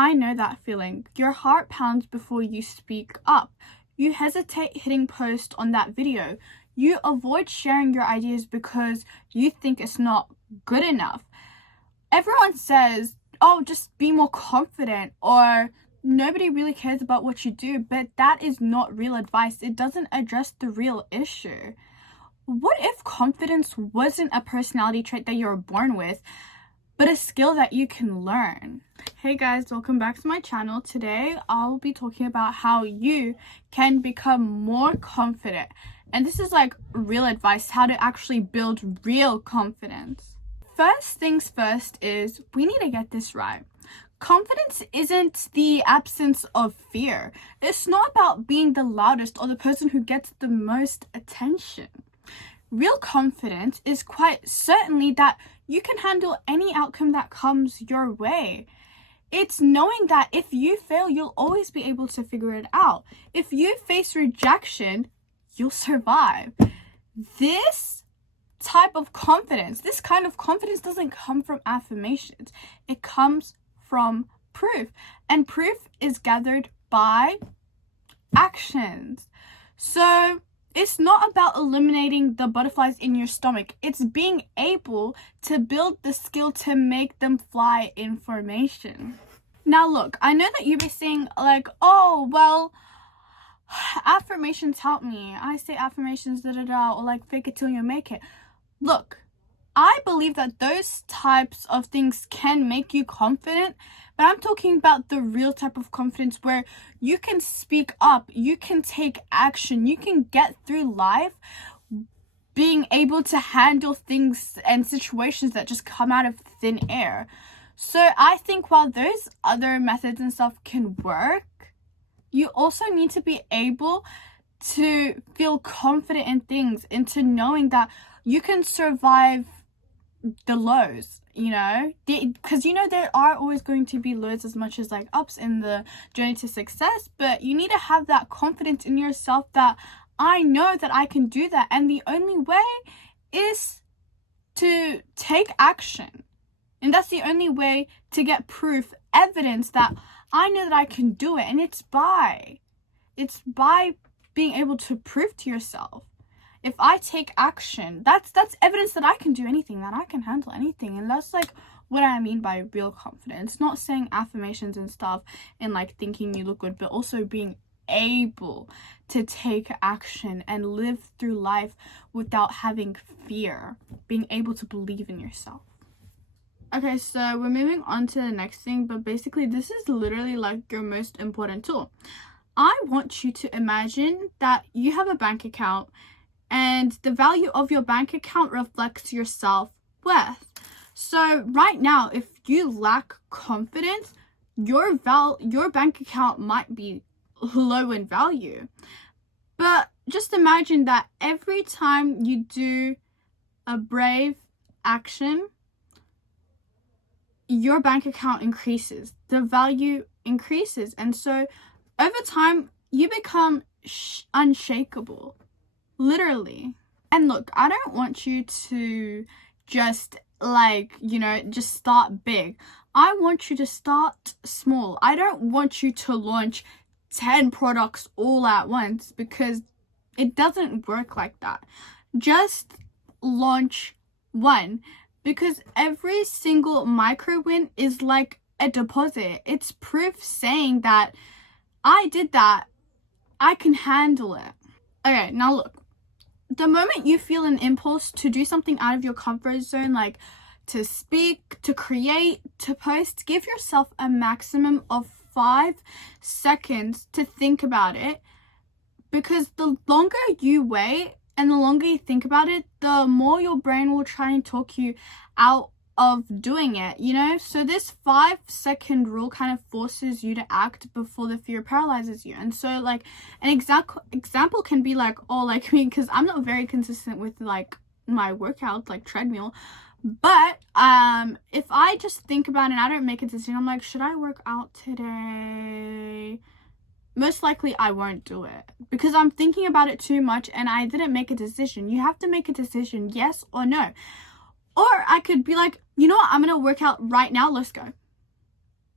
I know that feeling. Your heart pounds before you speak up. You hesitate hitting post on that video. You avoid sharing your ideas because you think it's not good enough. Everyone says, oh, just be more confident, or nobody really cares about what you do, but that is not real advice. It doesn't address the real issue. What if confidence wasn't a personality trait that you're born with, but a skill that you can learn? Hey guys, welcome back to my channel. Today I'll be talking about how you can become more confident. And this is like real advice, how to actually build real confidence. First things first is we need to get this right. Confidence isn't the absence of fear. It's not about being the loudest or the person who gets the most attention. Real confidence is quite certainly that you can handle any outcome that comes your way. It's knowing that if you fail, you'll always be able to figure it out. If you face rejection, you'll survive. This type of confidence, this kind of confidence doesn't come from affirmations. It comes from proof. And proof is gathered by actions. So it's not about eliminating the butterflies in your stomach. It's being able to build the skill to make them fly in formation. Now look, I know that you be saying like, oh, well, affirmations help me. I say affirmations, or like fake it till you make it. Look, I believe that those types of things can make you confident, but I'm talking about the real type of confidence where you can speak up, you can take action, you can get through life being able to handle things and situations that just come out of thin air. So I think while those other methods and stuff can work, you also need to be able to feel confident in things, into knowing that you can survive the lows, you know, because you know there are always going to be lows as much as like ups in the journey to success, but you need to have that confidence in yourself that I know that I can do that, and the only way is to take action, and that's the only way to get proof, evidence that I know that I can do it, and it's by being able to prove to yourself. If I take action, that's evidence that I can do anything, that I can handle anything. And that's like what I mean by real confidence. Not saying affirmations and stuff and like thinking you look good, but also being able to take action and live through life without having fear, being able to believe in yourself. Okay, so we're moving on to the next thing, but basically this is literally like your most important tool. I want you to imagine that you have a bank account, and the value of your bank account reflects your self-worth. So right now, if you lack confidence, your bank account might be low in value. But just imagine that every time you do a brave action, your bank account increases, the value increases, and so over time you become unshakable. Literally. And look, I don't want you to just like, you know, just start big. I want you to start small. I don't want you to launch 10 products all at once, because it doesn't work like that. Just launch one, because every single micro win is like a deposit. It's proof saying that I did that, I can handle it. Okay, now look. The moment you feel an impulse to do something out of your comfort zone, like to speak, to create, to post, give yourself a maximum of 5 seconds to think about it, because the longer you wait and the longer you think about it, the more your brain will try and talk you out of doing it, you know? So this 5-second rule kind of forces you to act before the fear paralyzes you. And so like an example can be like, oh, like me, because I'm not very consistent with like my workouts, like treadmill, but if I just think about it and I don't make a decision, I'm like, should I work out today? Most likely I won't do it, because I'm thinking about it too much and I didn't make a decision. You have to make a decision, yes or no. Or I could be like, you know what, I'm gonna work out right now, let's go.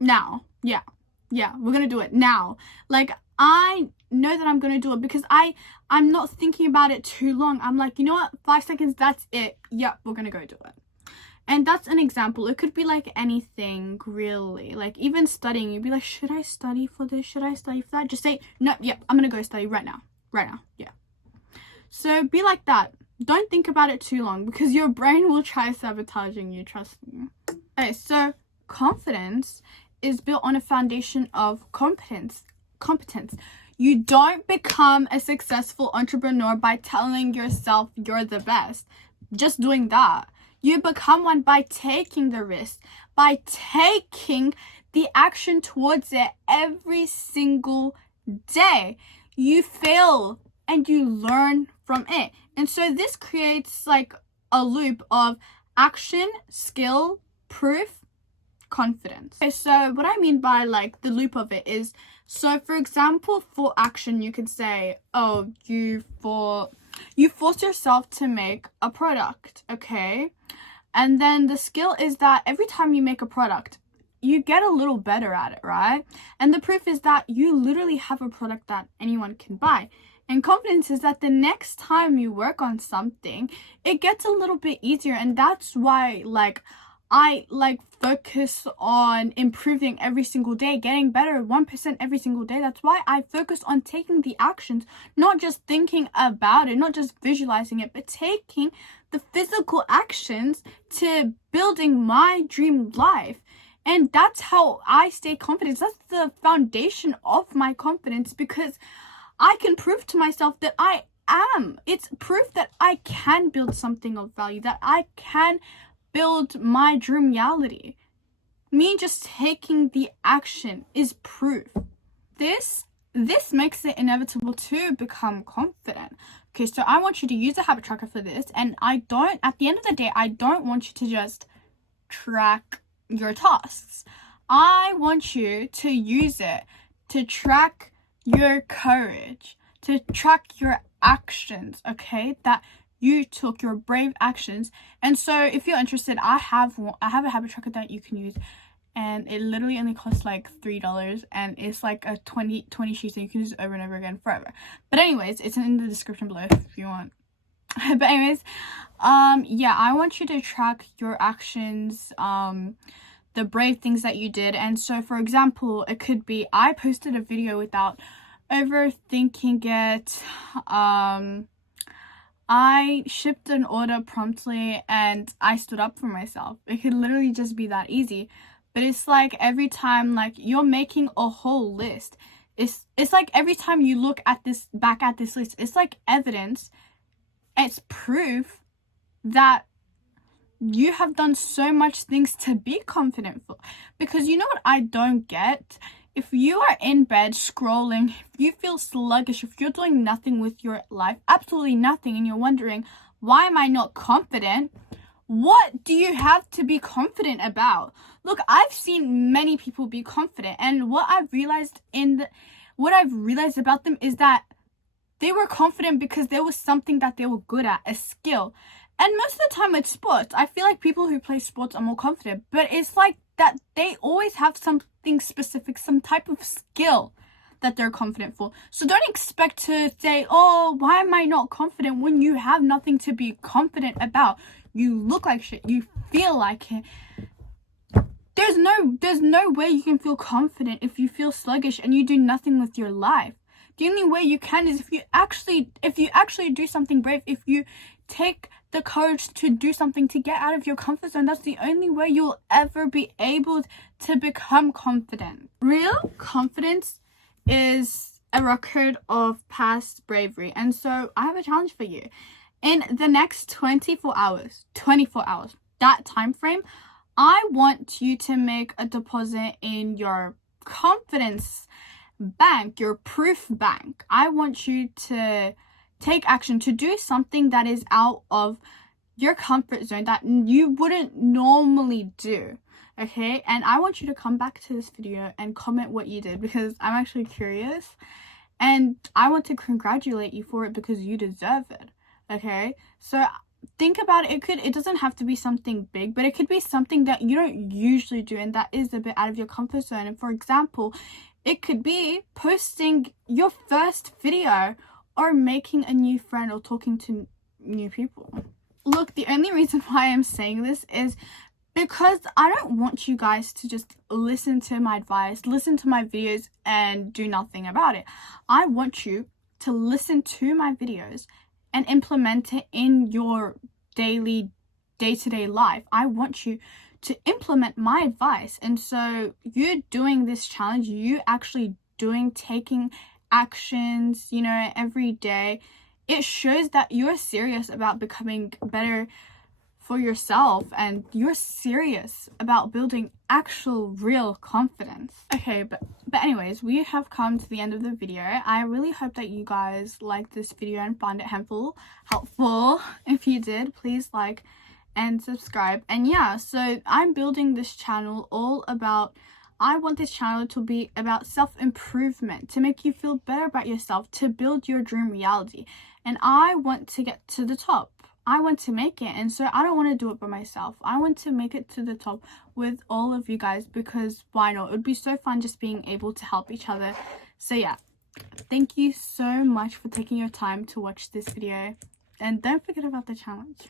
now. Yeah, we're gonna do it now. Like, I know that I'm gonna do it because I'm not thinking about it too long. I'm like, you know what, 5 seconds, that's it. Yep, we're gonna go do it. And that's an example. It could be like anything, really. Like, even studying, you'd be like, should I study for this? Should I study for that? Just say, no, yep, I'm gonna go study right now. Yeah. So be like that. Don't think about it too long because your brain will try sabotaging you, trust me. Okay, so confidence is built on a foundation of competence. You don't become a successful entrepreneur by telling yourself you're the best. Just doing that. You become one by taking the risk, by taking the action towards it every single day. You fail and you learn from it. And so this creates like a loop of action, skill, proof, confidence. Okay, so what I mean by like the loop of it is, so for example, for action, you could say, oh, you force yourself to make a product, okay? And then the skill is that every time you make a product, you get a little better at it, right? And the proof is that you literally have a product that anyone can buy. And confidence is that the next time you work on something, it gets a little bit easier. And that's why I focus on improving every single day, getting better 1% every single day. That's why I focus on taking the actions, not just thinking about it, not just visualizing it, but taking the physical actions to building my dream life. And that's how I stay confident. That's the foundation of my confidence, because I can prove to myself that I am. It's proof that I can build something of value, that I can build my dream reality. Me just taking the action is proof. This makes it inevitable to become confident. Okay, so I want you to use a habit tracker for this, and at the end of the day, I don't want you to just track your tasks. I want you to use it to track your courage, to track your actions, okay, that you took, your brave actions. And so if you're interested, I have a habit tracker that you can use, and it literally only costs like $3, and it's like a 20 sheets, and you can use it over and over again forever. But anyways, it's in the description below if you want. But anyways, yeah, I want you to track your actions, the brave things that you did. And so for example, it could be, I posted a video without overthinking it. I shipped an order promptly, and I stood up for myself. It could literally just be that easy. But it's like every time, like, you're making a whole list, it's like every time you look at back at this list, it's like evidence, it's proof that you have done so much things to be confident for. Because you know what I don't get? If you are in bed scrolling, if you feel sluggish, if you're doing nothing with your life, absolutely nothing, and you're wondering, why am I not confident? What do you have to be confident about? Look, I've seen many people be confident, and what I've realized about them is that they were confident because there was something that they were good at, a skill. And most of the time with sports, I feel like people who play sports are more confident, but it's like that they always have something specific, some type of skill that they're confident for. So don't expect to say, oh, why am I not confident, when you have nothing to be confident about. You look like shit, you feel like it. There's no way you can feel confident if you feel sluggish and you do nothing with your life. The only way you can is if you actually do something brave, if you take the courage to do something, to get out of your comfort zone. That's the only way you'll ever be able to become confident. Real confidence is a record of past bravery. And so I have a challenge for you. In the next 24 hours, that time frame, I want you to make a deposit in your confidence bank, your proof bank. I want you to take action, to do something that is out of your comfort zone that you wouldn't normally do, okay? And I want you to come back to this video and comment what you did, because I'm actually curious, and I want to congratulate you for it because you deserve it, okay? So think about it. It doesn't have to be something big, but it could be something that you don't usually do and that is a bit out of your comfort zone. And for example, it could be posting your first video or making a new friend or talking to new people. Look, the only reason why I'm saying this is because I don't want you guys to just listen to my advice, listen to my videos and do nothing about it. I want you to listen to my videos and implement it in your daily, day-to-day life. I want you to implement my advice. And so you doing this challenge, you actually taking actions, you know, every day, it shows that you're serious about becoming better for yourself and you're serious about building actual real confidence. Okay, but anyways, we have come to the end of the video. I really hope that you guys liked this video and found it helpful. If you did, please like and subscribe. And yeah, so I'm building this channel all about, I want this channel to be about self-improvement, to make you feel better about yourself, to build your dream reality. And I want to get to the top. I want to make it, and so I don't want to do it by myself. I want to make it to the top with all of you guys, because why not? It would be so fun just being able to help each other. So yeah, thank you so much for taking your time to watch this video, and don't forget about the challenge.